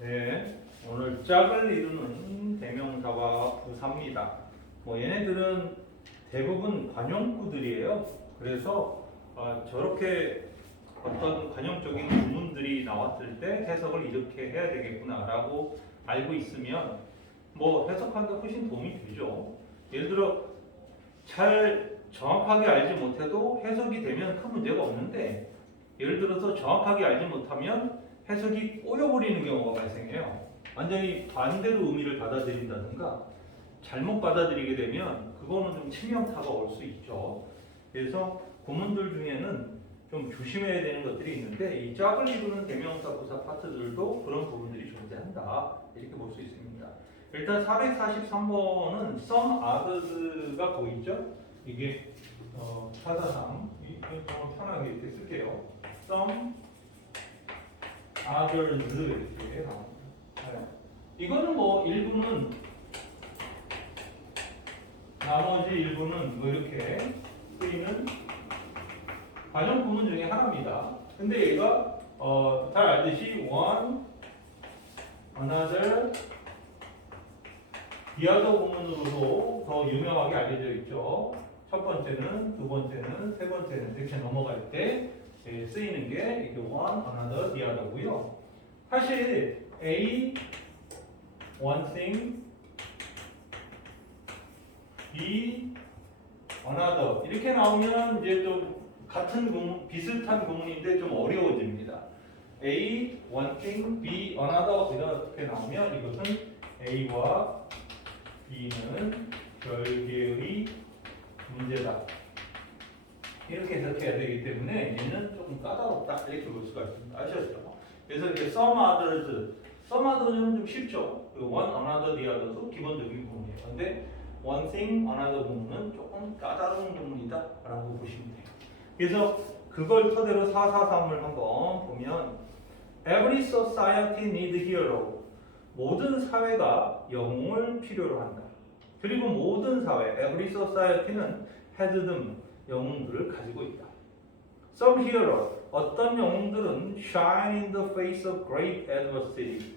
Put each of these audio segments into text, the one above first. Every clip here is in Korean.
네, 오늘 짝을 이루는 대명사와 부사입니다. 얘네들은 대부분 관용구들이에요. 그래서 저렇게 어떤 관용적인 구문들이 나왔을 때 해석을 이렇게 해야 되겠구나라고 알고 있으면 해석하는데 훨씬 도움이 되죠. 예를 들어 잘 정확하게 알지 못해도 해석이 되면 큰 문제가 없는데, 예를 들어서 정확하게 알지 못하면 해석이 꼬여버리는 경우가 발생해요. 완전히 반대로 의미를 받아들인다든가 잘못 받아들이게 되면 그거는 좀 치명타가 올 수 있죠. 그래서 구문들 중에는 좀 조심해야 되는 것들이 있는데, 이 짝을 이루는 대명사 부사 파트들도 그런 부분들이 존재한다, 이렇게 볼 수 있습니다. 일단 443번은 some others가 보이죠? 이게 사사상 좀 편하게 이렇게 쓸게요. some others 이렇게 나옵니다. 이거는 일부는, 나머지 일부는 이렇게 쓰이는 관용 구문 중에 하나입니다. 근데 얘가 잘 알듯이 one, another, the other 구문으로도 더 유명하게 알려져 있죠. 첫 번째는, 두 번째는, 세 번째는 이렇게 넘어갈 때 쓰이는 게 이렇게 one, another, the other고요. 사실 A, one thing, B, another 이렇게 나오면 이제 좀 같은 구문, 비슷한 구문인데 좀 어려워집니다. A, one thing, B, another 이렇게 나오면 이것은 A와 B는 별개의 문제다, 이렇게 해석해야 되기 때문에 얘는 조금 까다롭다, 이렇게 볼 수가 있습니다. 아셨죠? 그래서 이렇게 some others는 좀 쉽죠. one, another, the others도 기본적인 구문이에요. 근데 one thing, another 구문은 조금 까다로운 구문이다라고 보시면 돼요. 그래서 그걸 토대로 443을 한번 보면, every society need hero. 모든 사회가 영웅을 필요로 한다. 그리고 모든 사회, every society는 had 등 영웅들을 가지고 있다. Some hero, 어떤 영웅들은 shine in the face of great adversity.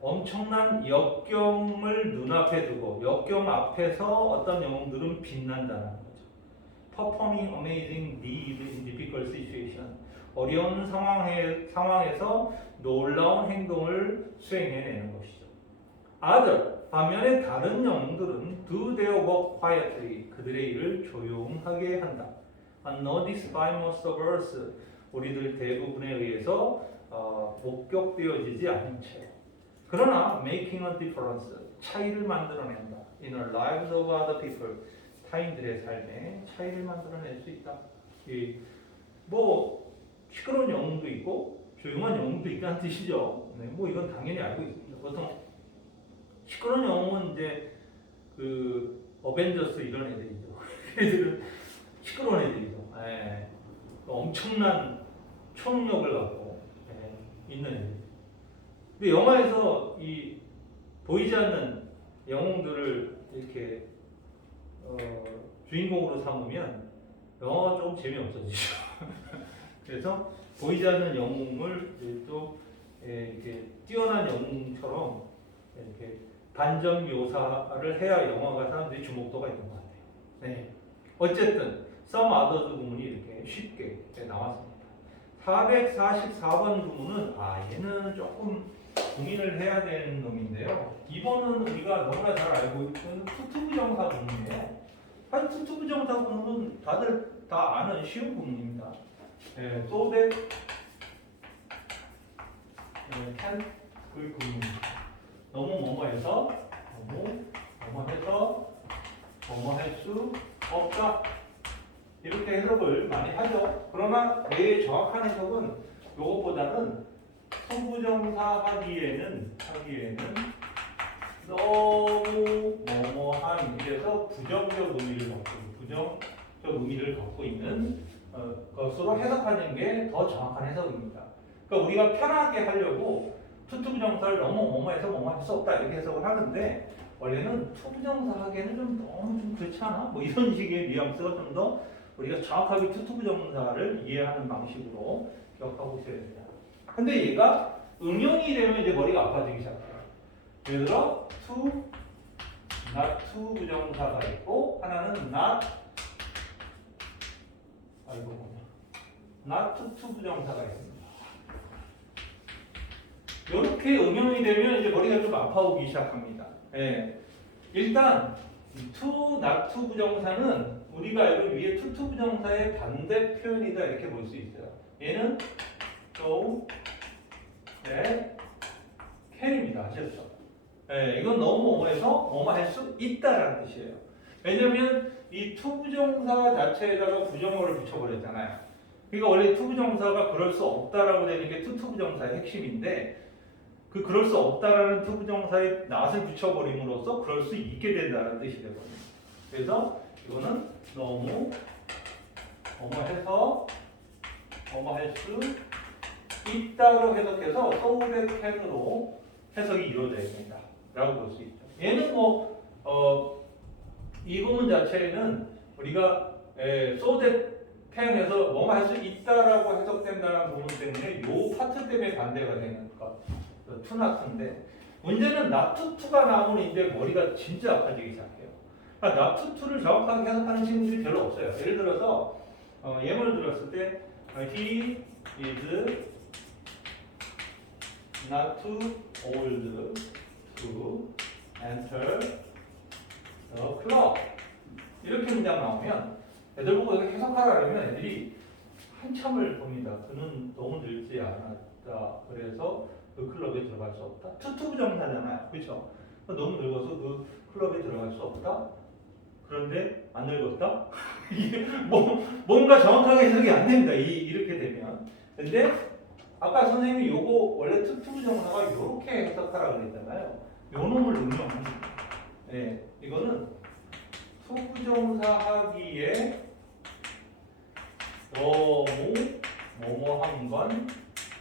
엄청난 역경을 눈앞에 두고 역경 앞에서 어떤 영웅들은 빛난다는 거죠. Performing amazing deeds in difficult situation. 어려운 상황에서 놀라운 행동을 수행해내는 것이죠. Other, 반면에 다른 영웅들은 do their work quietly. 그들의 일을 조용하게 한다. Unnoticed by most of us. 우리들 대부분에 의해서 목격되어지지 않은 채. 그러나 making a difference, 차이를 만들어낸다. In the lives of other people, 타인들의 삶에 차이를 만들어낼 수 있다. 시끄러운 영웅도 있고 조용한 영웅도 있다는 뜻이죠. 네, 이건 당연히 알고 있습니다. 보통 시끄러운 영웅은 이제 어벤져스 이런 애들이죠. 애들은 시끄러운 애들이죠. 엄청난 초능력을 갖고 있는 애들. 근데 영화에서 이 보이지 않는 영웅들을 이렇게 주인공으로 삼으면 영화가 조금 재미없어지죠. 그래서 보이지 않는 영웅을 또 이렇게 뛰어난 영웅처럼 이렇게 반전 묘사를 해야 영화가 사람들이 주목도가 있는 것 같아요. 네. 어쨌든 some others 구문이 이렇게 쉽게 나왔습니다. 444번 구문은 얘는 조금 고민을 해야 되는 놈인데요. 이번은 우리가 너무나 잘 알고 있는 투투부정사 구문이에요. 사실 투투부정사 구문은 다들 다 아는 쉬운 구문입니다. so that can 그 구문입니다. 너무 뭐뭐해서 뭐뭐할 수 없다, 이렇게 해석을 많이 하죠. 그러나 내 정확한 해석은 이것보다는 투부정사 하기에는 너무 뭐뭐한, 그래서 부정적 의미를 갖고 있는 것으로 해석하는 게 더 정확한 해석입니다. 그러니까 우리가 편하게 하려고 투부정사를 너무 뭐뭐해서 뭐뭐할 수 없다, 이렇게 해석을 하는데, 원래는 투부정사 하기에는 너무 그렇지 않아? 이런 식의 뉘앙스가 좀 더 우리가 정확하게 투부정사를 이해하는 방식으로 기억하고 있어야 됩니다. 근데 얘가 응용이 되면 이제 머리가 아파지기 시작해요. 예를 들어 to, not to 부정사가 있고 하나는 not not to 부정사가 있습니다. 이렇게 응용이 되면 이제 머리가 좀 아파오기 시작합니다. 예. 일단 to, not to 부정사는 우리가 알고 위에 to 부정사의 반대 표현이다 이렇게 볼 수 있어요. 얘는 so, that, can입니다. 하셨죠? 예, 이건 너무 뭐뭐해서 뭐뭐 할 수 있다라는 뜻이에요. 왜냐면 이 to 부정사 자체에다가 부정어를 붙여버렸잖아요. 그러니까 원래 to 부정사가 그럴 수 없다라고 되는 게 to 부정사의 핵심인데 그럴 수 없다라는 to 부정사에 not을 붙여버림으로써 그럴 수 있게 된다는 뜻이 되거든요. 그래서 이거는 너무 뭐뭐 할 수 있다로 해석해서 so that can으로 해석이 이루어져야 됩니다. 라고 볼 수 있죠. 얘는 이 부분 자체는 우리가 so that can에서 뭐뭐 할 수 있다라고 해석된다는 부분 때문에 이 파트 때문에 반대가 되는 것. to not인데 문제는 not to가 나오면 이제 머리가 진짜 아파지기 시작해요. 그러니까 not to를 정확하게 해석하는 친구들이 별로 없어요. 예를 들어서 예문을 들었을 때 he is not too old to enter the club 이렇게 문장 나오면 애들 보고 이렇게 해석하라면 애들이 한참을 봅니다. 그는 너무 늙지 않았다. 그래서 그 클럽에 들어갈 수 없다. 투 부정사잖아요. 그렇죠? 너무 늙어서 그 클럽에 들어갈 수 없다. 그런데 안 늙었다? 이게 뭔가 정확하게 해석이 안 됩니다. 이렇게 되면. 근데 아까 선생님이 요거 원래 투 부정사가 이렇게 해석하라고 그랬잖아요. 요 놈을 응용합니다. 네, 이거는 투 부정사 하기에 너무 뭐뭐한 건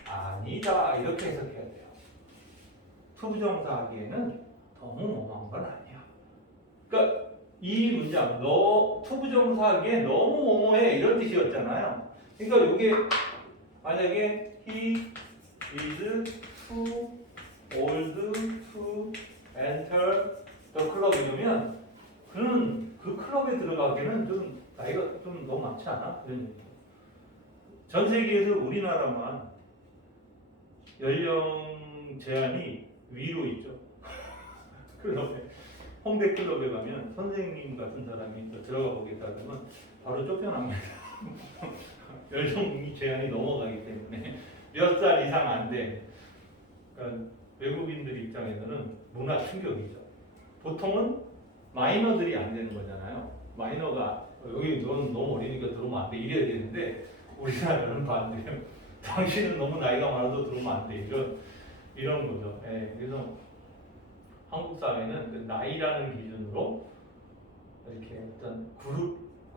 아니다 이렇게 해석해야 돼요. 투부정사 하기에는 너무 뭐뭐한 건 아니야. 그러니까 이 문장 투부정사 하기에 너무 뭐뭐해 이런 뜻이었잖아요. 그러니까 이게 만약에 he is too old to enter the club 이러면 그는 그 클럽에 들어가기에는 좀 나이가 좀 너무 많지 않아? 이런 얘기죠. 전 세계에서 우리나라만 연령 제한이 위로 있죠. 클럽에 홍대 클럽에 가면 선생님 같은 사람이 들어가 보겠다 그러면 바로 쫓겨납니다. 연령 제한이 넘어가기 때문에 몇 살 이상 안 돼. 그러니까 외국인들 입장에서는 문화 충격이죠. 보통은 마이너들이 안 되는 거잖아요. 마이너가 여기 넌 너무 어리니까 들어오면 안 돼 이래야 되는데 우리나라는 반대로 당신은 너무 나이가 많아도 들어오면 안 돼 이런 거죠. 예, 그래서 한국 사회는 그 나이라는 기준으로 이렇게 어떤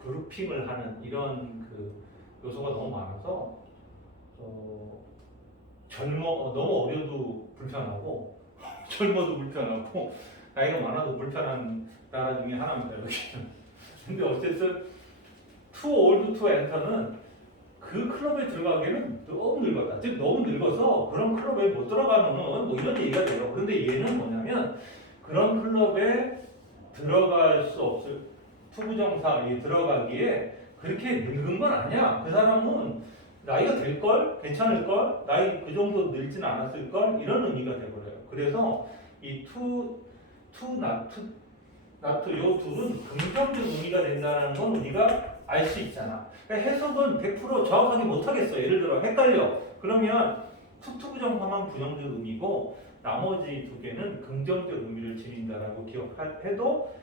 그룹핑을 하는 이런 그 요소가 너무 많아서 너무 어려도 불편하고 젊어도 불편하고 나이가 많아도 불편한 나라 중에 하나입니다. 여기는. 근데 어쨌든 too old to enter는 그 클럽에 들어가기에는 너무 늙었다. 즉 너무 늙어서 그런 클럽에 못 들어가는 뭐 이런 얘기가 돼요. 그런데 얘는 뭐냐면 그런 클럽에 들어갈 수 없을 투부정사에 들어가기에 그렇게 늙은 건 아니야. 그 사람은 나이가 될걸? 괜찮을걸? 나이 그 정도 늙지는 않았을걸? 이런 의미가 돼버려요. 그래서 이 not 요 둘은 긍정적 의미가 된다는 건 우리가 알 수 있잖아. 그러니까 해석은 100% 정확하게 못하겠어. 예를 들어 헷갈려. 그러면 투부정사만 부정적 의미고 나머지 두 개는 긍정적 의미를 지닌다라고 기억해도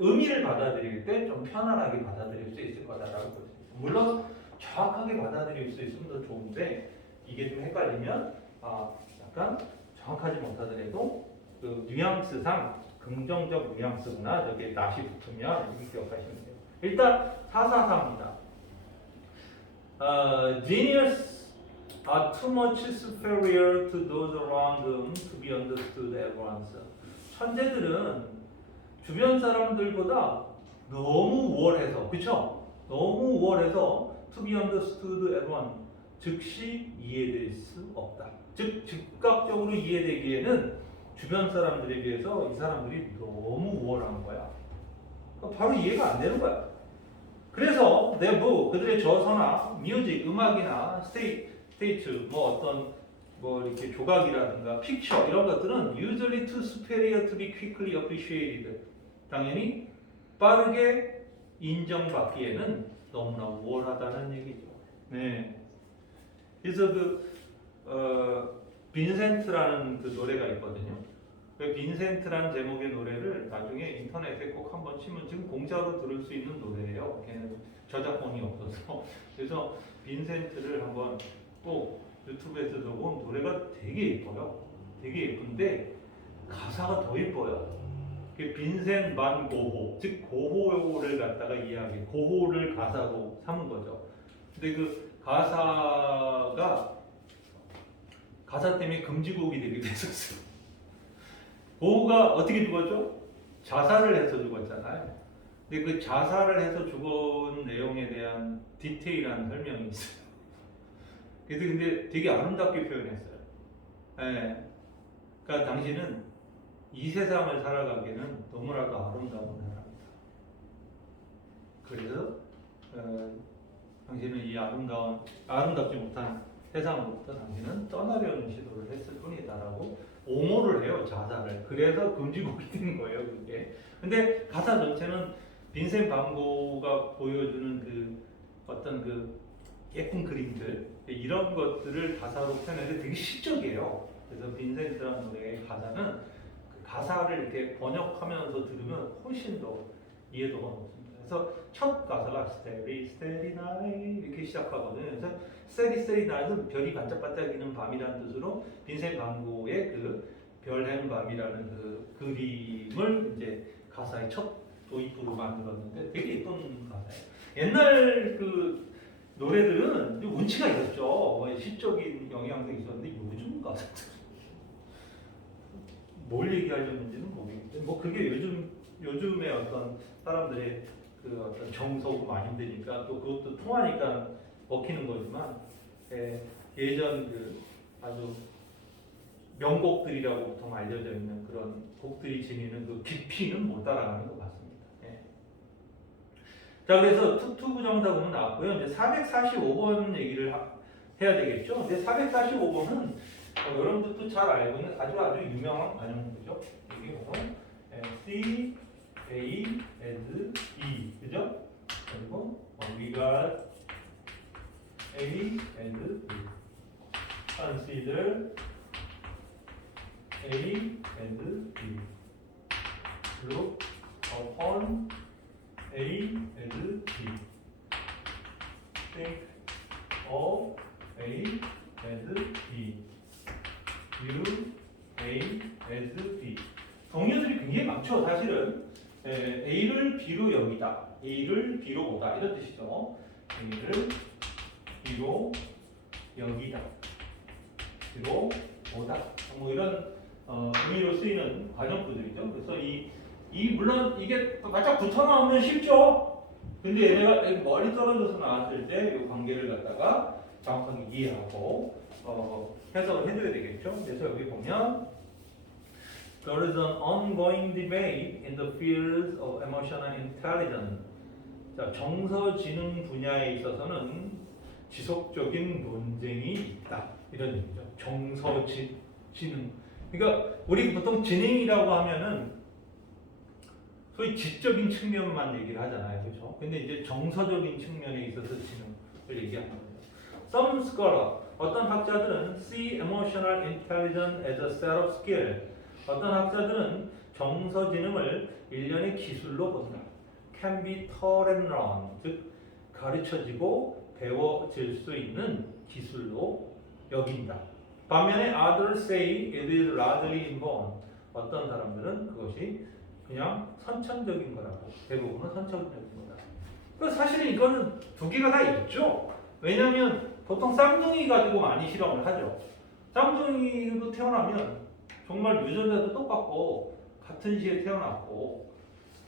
의미를 받아들일 때 좀 편안하게 받아들일 수 있을 거다라고 보죠. 물론 정확하게 받아들일 수 있으면 더 좋은데 이게 좀 헷갈리면 약간 정확하지 못하더라도 그 뉘앙스상 긍정적 뉘앙스구나. 저게 낫이 붙으면 이렇게 기억하시면 돼요. 일단 444입니다. Genius are too much superior to those around them to be understood at once. 천재들은 주변 사람들보다 너무 우월해서, 그쵸? 너무 우월해서 to be understood at once. 즉시 이해될 수 없다. 즉 즉각적으로 이해되기에는 주변 사람들에 비해서 이 사람들이 너무 우월한 거야. 바로 이해가 안 되는 거야. 그래서 내부 그들의 저서나 뮤직, 음악이나 스테이트, 뭐 어떤 뭐 이렇게 조각이라든가 픽처 이런 것들은 usually too superior to be quickly appreciated. 당연히 빠르게 인정받기에는 너무나 우월하다는 얘기죠. 네. 그래서 빈센트라는 그 노래가 있거든요. 그 빈센트라는 제목의 노래를 나중에 인터넷에 꼭 한번 치면 지금 공짜로 들을 수 있는 노래예요. 걔는 저작권이 없어서. 그래서 빈센트를 한번 꼭 유튜브에서도 본 노래가 되게 예뻐요. 되게 예쁜데 가사가 더 예뻐요. 빈센 반 고호, 즉 고호를 갖다가 이야기, 고호를 가사로 삼은 거죠. 근데 그 가사 때문에 금지곡이 되기도 했었어요. 고호가 어떻게 죽었죠? 자살을 해서 죽었잖아요. 근데 그 자살을 해서 죽은 내용에 대한 디테일한 설명이 있어요. 그래서 근데 되게 아름답게 표현했어요. 예. 그러니까 당신은 이 세상을 살아가기에는 너무나도 아름다운 사람이다. 그래서 당신은 이 아름답지 못한 세상으로부터 당신은 떠나려는 시도를 했을 뿐이다라고 옹호를 해요, 자살을. 그래서 금지곡이 된 거예요, 그게. 근데 가사 전체는 빈센 반 고흐가 보여주는 그 어떤 그 예쁜 그림들 이런 것들을 가사로 표현해서 되게 시적이에요. 그래서 빈센트라는 노래의 가사는 그 가사를 이렇게 번역하면서 들으면 훨씬 더 이해도가 높습니다. 그래서 첫 가사가 Starry Starry Night 이렇게 시작하거든요. 그래서 Starry Starry Night은 별이 반짝반짝이는 밤이라는 뜻으로 빈센 반 고흐의 그 별행 밤이라는 그 그림을 이제 가사의 첫 도입부로 만들었는데 되게 예쁜 가사예요. 옛날 그 노래들은 좀 운치가 있었죠. 시적인 영향도 있었는데 요즘 가사들 뭘 얘기하려는지는 모르겠는데 뭐 그게 요즘에 어떤 사람들의 그 어떤 정서고 마인드니까 또 그것도 통하니까 먹히는 거지만 예전 그 아주 명곡들이라고 보통 알려져 있는 그런 곡들이 지니는 그 깊이는 못 따라가는 것 같습니다. 예. 자, 그래서 투부정사구문 나왔고요. 이제 445번 얘기를 해야 되겠죠. 근데 445번은 여러분들도 잘 알고 있는 아주 유명한 관용구죠. 이게 바로 C, A, and E, 그죠? 그리고 we got A and B. Consider A and B. Look upon A and B. Think of A and B. View A as B. 동료들이 굉장히 많죠. 사실은 A를 B로 여기다, A를 B로 보다 이런 뜻이죠. A를 B로 여기다, B로 보다. 뭐 이런 의미로 쓰이는 관용구들이죠. 그래서 물론 이게 바짝 붙어 나오면 쉽죠. 근데 얘네가 멀리 떨어져서 나왔을 때 이 관계를 갖다가 정확하게 이해하고 해석을 해줘야 되겠죠. 그래서 여기 보면 There is an ongoing debate in the fields of emotional intelligence. 자, 정서지능 분야에 있어서는 지속적인 논쟁이 있다. 이런 얘기죠. 정서지능. 그러니까 우리 보통 지능이라고 하면은 소위 지적인 측면만 얘기를 하잖아요. 그렇죠? 근데 이제 정서적인 측면에 있어서 지능을 얘기하는 거예요. Some scholar, 어떤 학자들은 see emotional intelligence as a set of skill. 어떤 학자들은 정서지능을 일련의 기술로 본다. Can be taught and learned. 즉 가르쳐지고 배워질 수 있는 기술로 여긴다. 반면에 others say it is largely inborn. 어떤 사람들은 그것이 그냥 선천적인 거라고. 대부분은 선천적인 거다. 그 사실은 이거는 두 개가 다 있죠. 왜냐하면 보통 쌍둥이 가지고 많이 실험을 하죠. 쌍둥이도 태어나면 정말 유전자도 똑같고 같은 시에 태어났고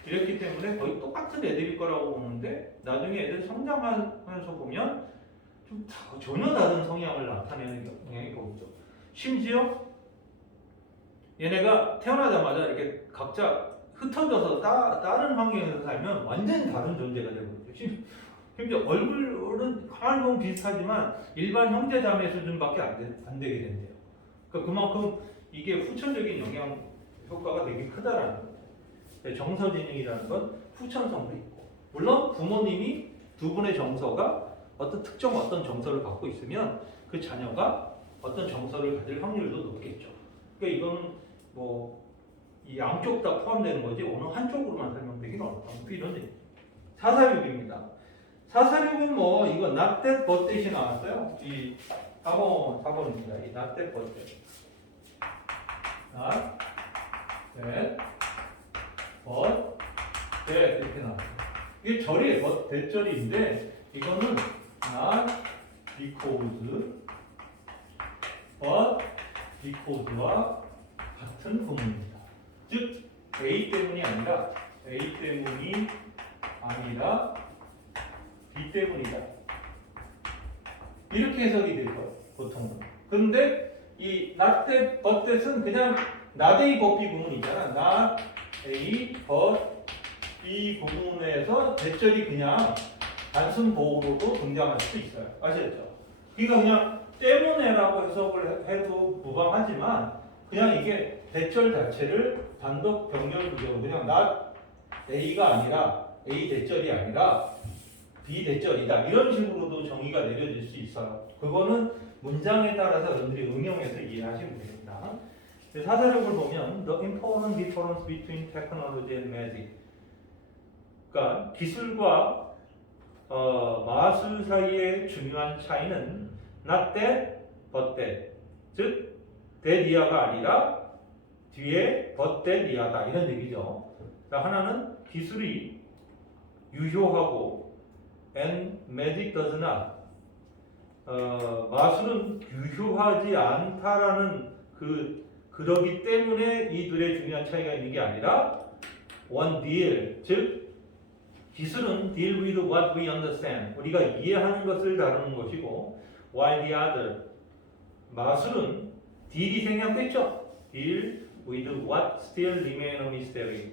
이랬기 때문에 거의 똑같은 애들일 거라고 보는데 나중에 애들 성장하면서 보면 전혀 다른 성향을 나타내는 경향이 보이죠. 심지어 얘네가 태어나자마자 이렇게 각자 흩어져서 다른 환경에서 살면 완전히 다른 존재가 되거든요. 심지어 얼굴은 가만히 보면 비슷하지만 일반 형제자매 수준밖에 안 되게 된대요. 그러니까 그만큼 이게 후천적인 영향 효과가 되게 크다라는 거예요. 정서지능이라는 건 후천성도 있고, 물론 부모님이 두 분의 정서가 어떤 정서를 갖고 있으면 그 자녀가 어떤 정서를 가질 확률도 높겠죠. 그러니까 이거는 이 양쪽 다 포함되는 거지 어느 한쪽으로만 설명되기는 어렵다. 이런 얘기. 446입니다. 446은 이거 not that but that이 나왔어요. 이 4번입니다. 이 not that but that. not that but that 이렇게 나왔어요. 이게 절이에요. but that 절인데 이거는 not because but because와 같은 구문입니다. 즉 A 때문이 아니라 B 때문이다. 이렇게 해석이 되죠. 보통은. 그런데 이 not that, but that은 그냥 not A, but B 구문이잖아. not A, but B 구문에서 대절이 그냥 단순 보호로도 등장할 수 있어요. 아시겠죠? 그러니까 그냥 때문에라고 해석을 해도 무방하지만 그냥 이게 대절 자체를 단독 병렬 구조로 그냥 not A가 아니라 A 대절이 아니라 B 대절이다 이런 식으로도 정의가 내려질 수 있어요. 그거는 문장에 따라서 여러분들이 응용해서 이해하시면 됩니다. 446을 보면 The important difference between technology and magic, 그러니까 기술과 마술 사이의 중요한 차이는 not that, but that, 즉 that 이하가 아니라 뒤에 but that 이하다 이런 얘기죠. 하나는 기술이 유효하고 and magic does not, 마술은 유효하지 않다라는 그러기 때문에 이 둘의 중요한 차이가 있는 게 아니라 one deal, 즉 기술은 deal with what we understand, 우리가 이해하는 것을 다루는 것이고, while the other, 마술은 deal이 생략됐죠. deal with what still remain a mystery,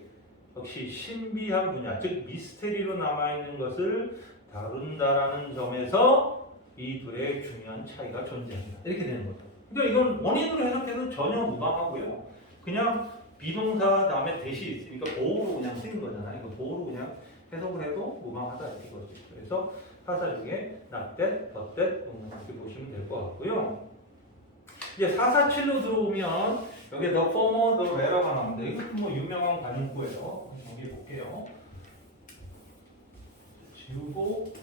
역시 신비한 분야, 즉 미스테리로 남아있는 것을 다룬다라는 점에서 이 둘의 중요한 차이가 존재합니다. 이렇게 되는 거죠. 그러니까 이건 원인으로 해석해도 전혀 무방하고요. 그냥 비동사 다음에 대시 있으니까 보호로 그냥 쓰인 거잖아요. 이거 보호로 그냥 해석을 해도 무방하다 이거죠. 그래서 사사 중에 not that, but that 이렇게 보시면 될 것 같고요. 이제 447로 들어오면 여기에 the former, the latter가 나오는데 이것도 유명한 관용구예요. 여기 볼게요. 지우고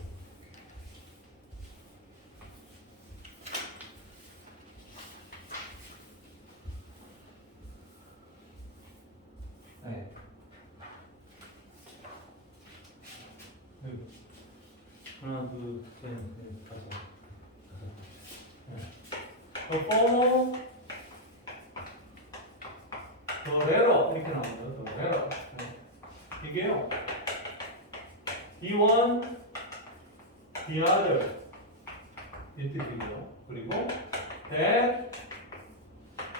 네. 하나, 둘, 셋, 넷, 다섯. The former, the latter 이렇게 나옵니다. the latter. 이게요. the one, the other 이 뜻이고요. 그리고 that,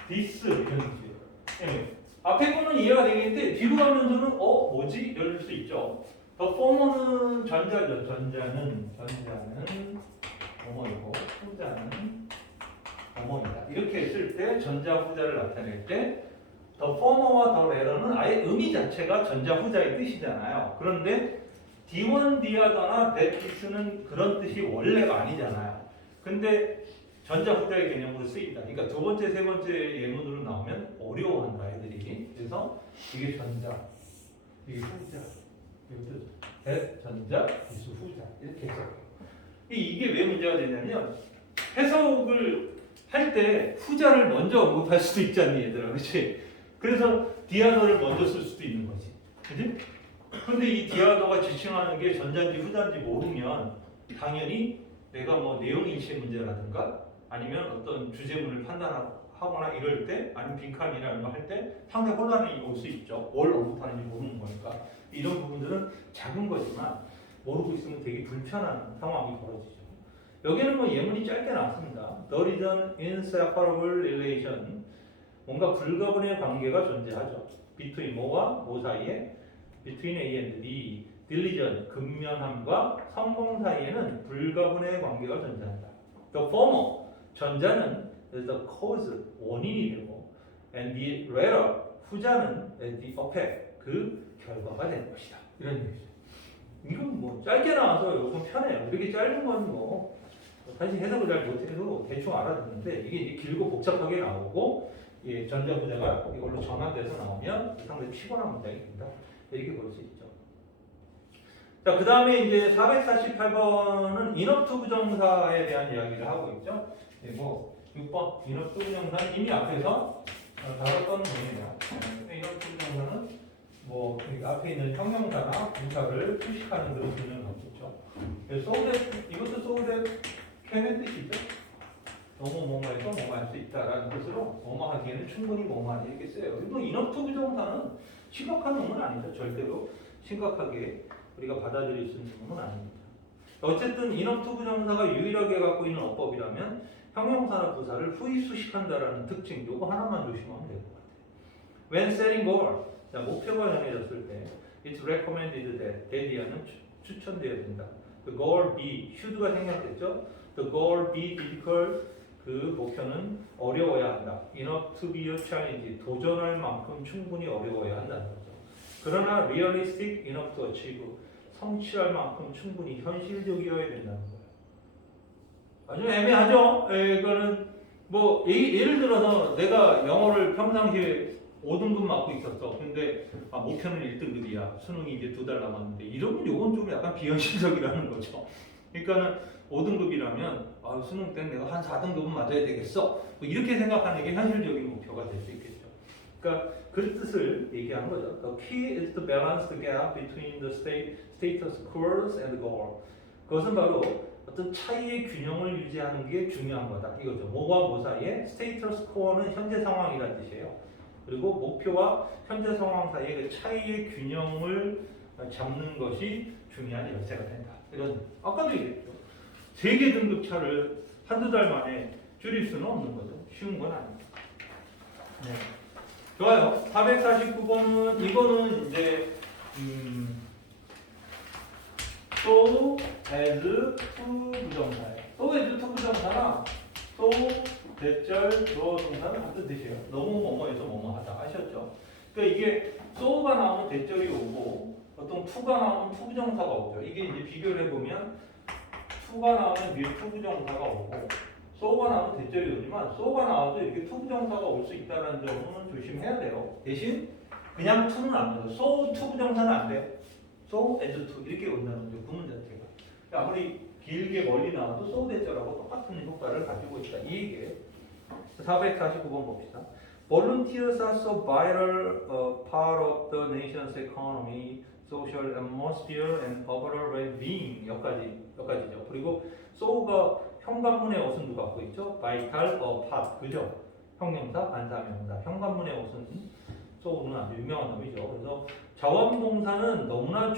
this 이런 뜻이에요. 네. 앞에 거는 이해가 되겠는데 뒤로 가면서는 뭐지? 이럴 수 있죠. The former는 전자죠. 전자는 뭐뭐이고 후자는 뭐뭐이다. 이렇게 했을 때 전자 후자를 나타낼 때 the former와 the latter는 아예 의미 자체가 전자 후자의 뜻이잖아요. 그런데 D1, D하거나 that this는 그런 뜻이 원래가 아니잖아요. 근데 전자 후자의 개념으로 쓰인다. 그러니까 두 번째, 세 번째 예문으로 나오면 어려워한다 애들이. 그래서 이게 전자, 이게 후자, 이것도 that 전자, this 후자 이렇게 해석해요. 이게 왜 문제가 되냐면 해석을 할 때 후자를 먼저 언급할 수도 있잖니 얘들아, 그렇지? 그래서 디아더를 먼저 쓸 수도 있는 거지, 그렇지? 근데 이 디아더가 지칭하는 게 전자인지 후자인지 모르면 당연히 내가 내용 인식 문제라든가 아니면 어떤 주제문을 판단하거나 이럴 때 아니면 빈칸이라는 거 할 때 상당히 혼란이 올 수 있죠. 뭘 언급하는지 모르는 거니까 이런 부분들은 작은 거지만 모르고 있으면 되게 불편한 상황이 벌어지죠. 여기는 뭐 예문이 짧게 나왔습니다. There is an inseparable relation. 뭔가 불가분의 관계가 존재하죠. between 뭐와 뭐 사이에? between A and D. diligent, 근면함과 성공 사이에는 불가분의 관계가 존재한다. The former, 전자는 is the cause, 원인이 되고 and the latter, 후자는 is the effect, 그 결과가 되는 것이다. 이런 얘기죠. 이건 뭐 짧게 나와서 요즘 편해요. 이렇게 짧은 건 뭐 사실 해석을 잘 못해도 대충 알아듣는데 이게 이제 길고 복잡하게 나오고 예, 전자 후자가 이걸로 전환돼서 나오면 상당히 피곤한 문장이 됩니다. 이렇게 볼 수 있죠. 자, 그 다음에 이제 448번은 인업투 부정사에 대한 이야기를 하고 있죠. 그리고 6번 인업투 부정사는 이미 앞에서 다뤘던 내용이에요. 인업투 부정사는 뭐 앞에 있는 형용사나 부사를 표식하는 그런 개념이 없겠죠. so that, 이것도 so that can의 뜻이죠. 너무 뭐뭐해서 뭐뭐 할 수 있다라는 뜻으로 뭐뭐 하기에는 충분히 뭐뭐 하지 이렇게 써요. 그리고 인업투 부정사는 심각한 놈은 아니죠. 절대로 심각하게 우리가 받아들일 수 있는 놈은 아닙니다. 어쨌든 인업투 부정사가 유일하게 갖고 있는 어법이라면 형용사나 부사를 후이수식한다라는 특징 요거 하나만 조심하면 될 것 같아요. When setting goal, 자, 목표가 정해졌을 때 it's recommended that, 대디어는 추천되어야 된다. The goal be, should가 생략됐죠. The goal be difficult, 그 목표는 어려워야 한다. Enough to be a challenge, 도전할 만큼 충분히 어려워야 한다는 거죠. 그러나 realistic enough to achieve, 성취할 만큼 충분히 현실적이어야 된다는 거예요. 아주 애매하죠? 이거는 뭐 예를 들어서 내가 영어를 평상시에 5등급 맞고 있었어. 근데 목표는 1등급이야. 수능이 이제 2달 남았는데 이러면 이건 좀 약간 비현실적이라는 거죠. 그러니까는 5등급이라면 수능 때는 내가 한 4등급은 맞아야 되겠어. 뭐 이렇게 생각하는 게 현실적인 목표가 될 수 있겠죠. 그러니까 그 뜻을 얘기하는 거죠. The key is to balance the gap between the status quo and goal. 그것은 바로 어떤 차이의 균형을 유지하는 게 중요한 거다. 이거죠. 뭐와 뭐 사이에 status quo는 현재 상황이라는 뜻이에요. 그리고 목표와 현재 상황 사이의 그 차이의 균형을 잡는 것이 중요한 열쇠가 된다. 이런 아까도 얘기했죠. 3개 등급 차를 한두 달 만에 줄일 수는 없는 거죠. 쉬운 건 아닙니다. 네. 좋아요. 449번은 이거는 이제 so as to 부정사예요. so as to 부정사나 so 대절 주어 동사는 같은 뜻이에요. 너무 뭐뭐해서 뭐뭐하다 아셨죠? 그러니까 이게 so가 나오면 대절이 오고 어떤 to가 나오면 to 부정사가 오죠. 이게 이제 비교를 해보면 to가 나오면 뒤에 to 부정사가 오고 so가 나오면 대절이 오지만 so가 나와도 이렇게 to 부정사가 올 수 있다는 점은 조심해야 돼요. 대신 그냥 to는 안 돼요. so to 부정사는 안 돼요. so as to 이렇게 온다는 거죠. 구문 자체가. 아무리 길게 멀리 나와도 so 대절하고 똑같은 효과를 가지고 있다. 이 얘기예요. 449번 봅시다. Volunteers are so vital part of the nation's economy, social atmosphere, and overall well-being. 여기까지죠. 그리고 so가 현관문의 옷은 누가 갖고 있죠? vital, part, 그죠? 형용사, 반사명사. 현관문의 옷은 so는 아주 유명한 놈이죠. 그래서 자원봉사는 너무나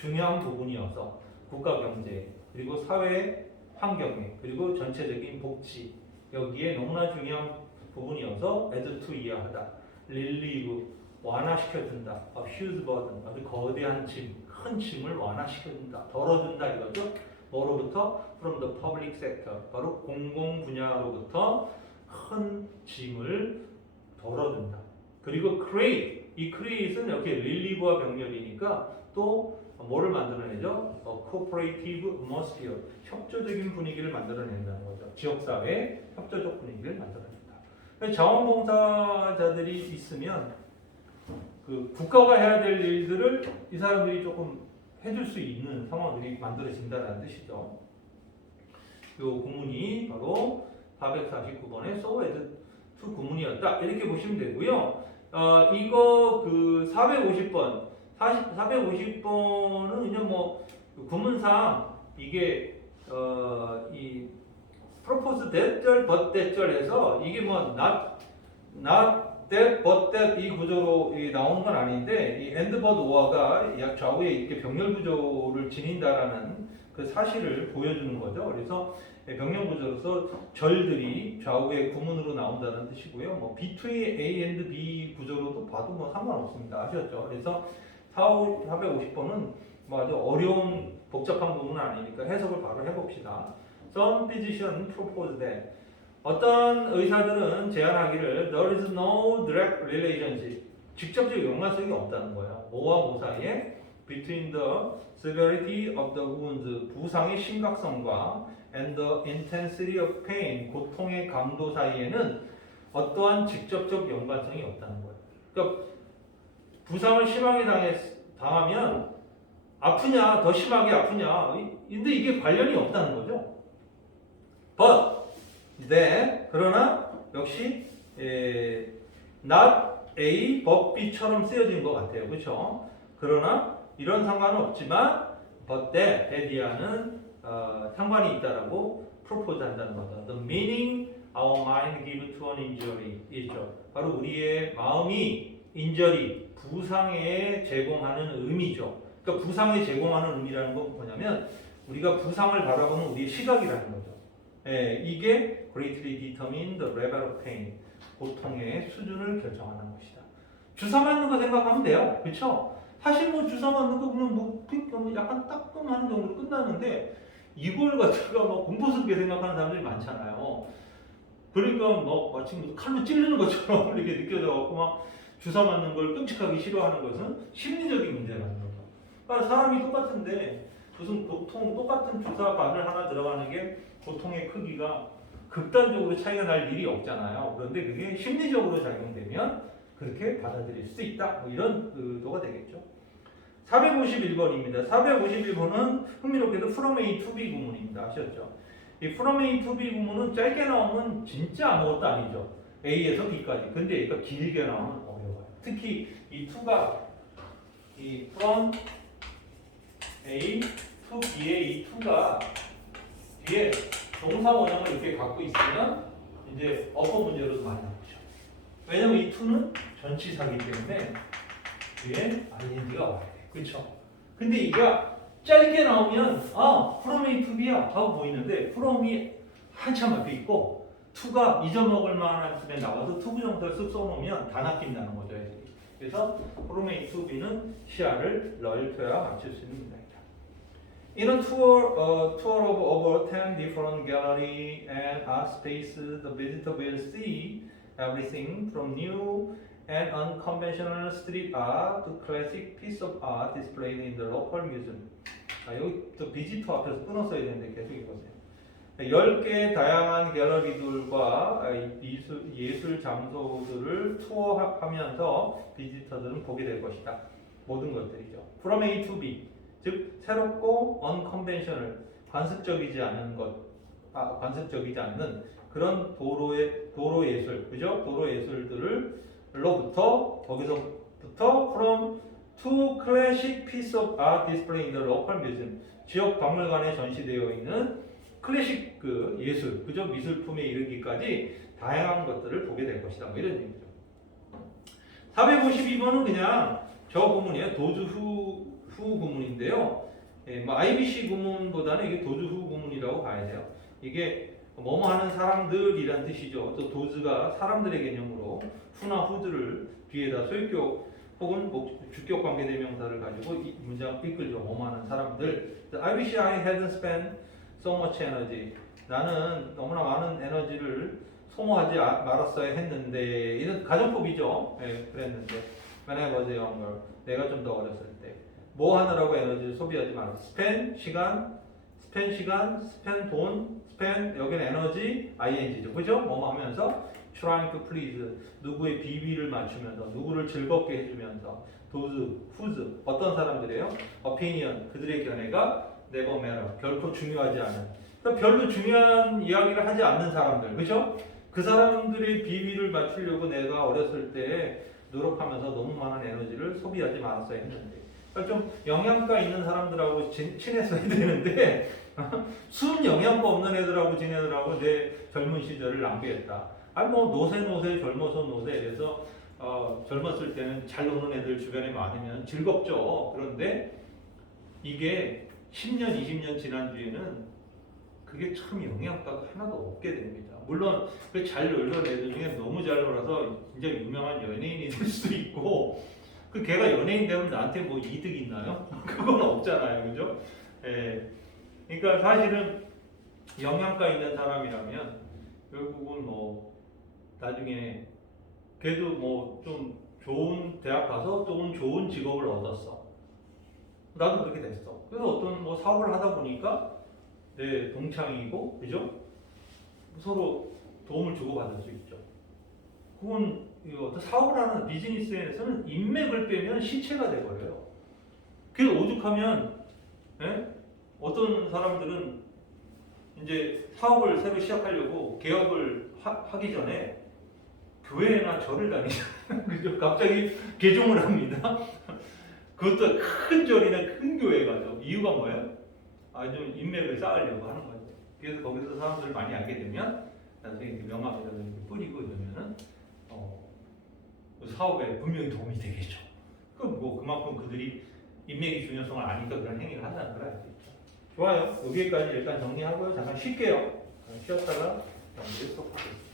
중요한 부분이어서 국가 경제, 그리고 사회 환경에, 그리고 전체적인 복지 여기에 너무나 중요한 부분이어서 add to 이해하다, relieve 완화시켜준다, huge burden 아주 거대한 짐, 큰 짐을 완화시켜준다, 덜어준다 이거죠. 뭐로부터? From the public sector, 바로 공공 분야로부터 큰 짐을 덜어준다. 그리고 create, 이 create는 이렇게 relieve와 병렬이니까 또 뭐를 만들어내죠? cooperative atmosphere, 협조적인 분위기를 만들어낸다는 거죠. 지역사회 협조적 분위기를 만들어낸다. 자원봉사자들이 있으면 그 국가가 해야 될 일들을 이 사람들이 조금 해줄 수 있는 상황들이 만들어진다는 뜻이죠. 이 구문이 바로 449번의 so as to 구문이었다. 이렇게 보시면 되고요. 이거 그 450번 450번은 그냥 뭐 구문상 이게 이 propose 대절 but 대절해서 이게 뭐 not that but that 이 구조로 나오는 건 아닌데 이 and but or가 약 좌우에 이렇게 병렬 구조를 지닌다라는 그 사실을 보여주는 거죠. 그래서 병렬 구조로서 절들이 좌우에 구문으로 나온다는 뜻이고요. 뭐 B2의 A and B 구조로도 봐도 뭐 상관없습니다. 아셨죠? 그래서 450번은 뭐 아주 어려운 복잡한 부분은 아니니까 해석을 바로 해봅시다. Some physicians propose that 어떤 의사들은 제안하기를 there is no direct relationship 직접적 연관성이 없다는 거예요. 모와 모 사이에 between the severity of the wounds 부상의 심각성과 and the intensity of pain 고통의 강도 사이에는 어떠한 직접적 연관성이 없다는 거예요. 그러니까 부상을 심하게 당하면 아프냐 더 심하게 아프냐 근데 이게 관련이 없다는 거죠. But 그러나 역시 not A, but B처럼 쓰여진 것 같아요. 그렇죠? 그러나 이런 상관은 없지만 but that이라는 상관이 있다라고 프로포즈 한다는 거죠. The meaning our mind give to an injury 있죠. 바로 우리의 마음이 injury, 부상에 제공하는 의미죠. 그러니까 부상에 제공하는 의미라는 건 뭐냐면 우리가 부상을 바라보는 우리의 시각이라는 거죠. 이게 greatly determine the level of pain. 고통의 수준을 결정하는 것이다. 주사 맞는 거 생각하면 돼요. 그렇죠? 사실 뭐 주사 맞는 거 그냥 뭐 약간 따끔하는 정도로 끝나는데 이걸 갖다가 뭐 공포스럽게 생각하는 사람들이 많잖아요. 그러니까 뭐 마치 칼로 찌르는 것처럼 이렇게 느껴져갖고 막 주사 맞는 걸 끔찍하게 싫어하는 것은 심리적인 문제라는 거죠. 그러니까 사람이 똑같은데 무슨 고통 똑같은 주사 바늘 하나 들어가는 게 고통의 크기가 극단적으로 차이가 날 일이 없잖아요. 그런데 그게 심리적으로 작용되면 그렇게 받아들일 수 있다. 뭐 이런 의도가 되겠죠. 451번입니다. 451번은 흥미롭게도 from A to B 구문입니다. 아셨죠? 이 from A to B 구문은 짧게 나오면 진짜 아무것도 아니죠. A에서 B까지. 근데 얘가 길게 나오면 어려워요. 특히 이 to가 이 from A to B의 이 to가 뒤에 동사 원형을 이렇게 갖고 있으면 이제 어법 문제로도 많이 나오죠. 왜냐면 이 to는 전치사기 때문에 뒤에 ing가 와야 돼. 그렇죠? 근데 이가 짧게 나오면 from A to B야 하고 보이는데 from이 한참 앞에 있고 to가 잊어먹을 만한 쯤에 나와서 to 부정사를 쓱 써놓으면 다 낚인다는 거죠. 그래서 from A to B는 시야를 넓혀야 맞출 수 있는 문장이다. In a tour of over 10 different gallery and art spaces, the visitor will see everything from new and unconventional street art to classic piece of art displayed in the local museum. 여기 또 비지터 앞에서 끊었어야 되는데 계속 읽으세요. 10개의 다양한 갤러리들과 예술 장소들을 투어하면서 비지터들은 보게 될 것이다. 모든 것들이죠. From A to B. 즉 새롭고 unconventional 관습적이지 않은 관습적이지 않는 그런 도로 예술, 그죠? 도로 예술들로부터 거기서부터 from to classic piece of art displayed in the local museum 지역 박물관에 전시되어 있는 클래식 예술, 그죠? 미술품에 이르기까지 다양한 것들을 보게 될 것이다. 뭐 이런 얘기죠. 452번은 그냥 저 구문이에요. 도주 후 구문인데요. 뭐 IBC 구문보다는 이게 도주 후 구문이라고 봐야 돼요. 이게 뭐뭐 하는 사람들이란 뜻이죠. 또 도주가 사람들의 개념으로 후나 후들을 뒤에다 소유격 혹은 주격 관계대명사를 가지고 이 문장을 이끌죠. 뭐뭐 하는 사람들. IBC I hadn't spent so much energy. 나는 너무나 많은 에너지를 소모하지 말았어야 했는데 이런 가정법이죠. 그랬는데 when I was younger. 내가 좀 더 어렸을 때. 뭐 하느라고 에너지를 소비하지 말았어. spend 시간, spend 돈, spend 여기는 에너지, ing죠. 그죠? 뭐 하면서 trying to please 누구의 비위를 맞추면서 누구를 즐겁게 해주면서 those, whose 어떤 사람들이에요? opinion 그들의 견해가 never matter 결코 중요하지 않은 그러니까 별로 중요한 이야기를 하지 않는 사람들 그죠? 그 사람들의 비위를 맞추려고 내가 어렸을 때 노력하면서 너무 많은 에너지를 소비하지 말았어야 했는데 그러니까 좀 영양가 있는 사람들하고 친했어야 되는데 순 영양가 없는 애들하고 지내느라고 내 젊은 시절을 낭비했다. 아니 뭐 노세 젊어서 노세 그래서 젊었을 때는 잘 노는 애들 주변에 많으면 즐겁죠. 그런데 이게 10년, 20년 지난 뒤에는 그게 참 영향가가 하나도 없게 됩니다. 물론 그 잘 놀던 애들 중에 너무 잘 놀아서 진짜 유명한 연예인이 될 수도 있고 그 걔가 연예인 되면 나한테 뭐 이득 있나요? 그건 없잖아요, 그죠? 예. 그러니까 사실은 영양가 있는 사람이라면 결국은 뭐 나중에 걔도 뭐 좀 좋은 대학 가서 좀 좋은 직업을 얻었어. 나도 그렇게 됐어. 그래서 어떤 뭐 사업을 하다 보니까 내 동창이고, 그죠? 서로 도움을 주고받을 수 있죠. 그건 어떤 사업을 하는 비즈니스에서는 인맥을 빼면 시체가 돼버려요. 그래서 오죽하면, 예? 어떤 사람들은 이제 사업을 새로 시작하려고 개업을 하기 전에 교회나 절을 다니잖아요. 그죠? 갑자기 개종을 합니다. 그것도 큰 절이나 큰 교회 가죠. 이유가 뭐예요? 좀 인맥을 쌓으려고 하는 거죠. 그래서 거기서 사람들을 많이 알게 되면 나중에 명함이라든지 뿌리고 이러면은 사업에 분명히 도움이 되겠죠. 그럼 뭐 그만큼 그들이 인맥의 중요성을 아니까 그런 행위를 한다는 걸 알 수 있죠. 좋아요. 여기까지 일단 정리하고요. 잠깐 쉴게요. 쉬었다가 마무리 또 하겠습니다.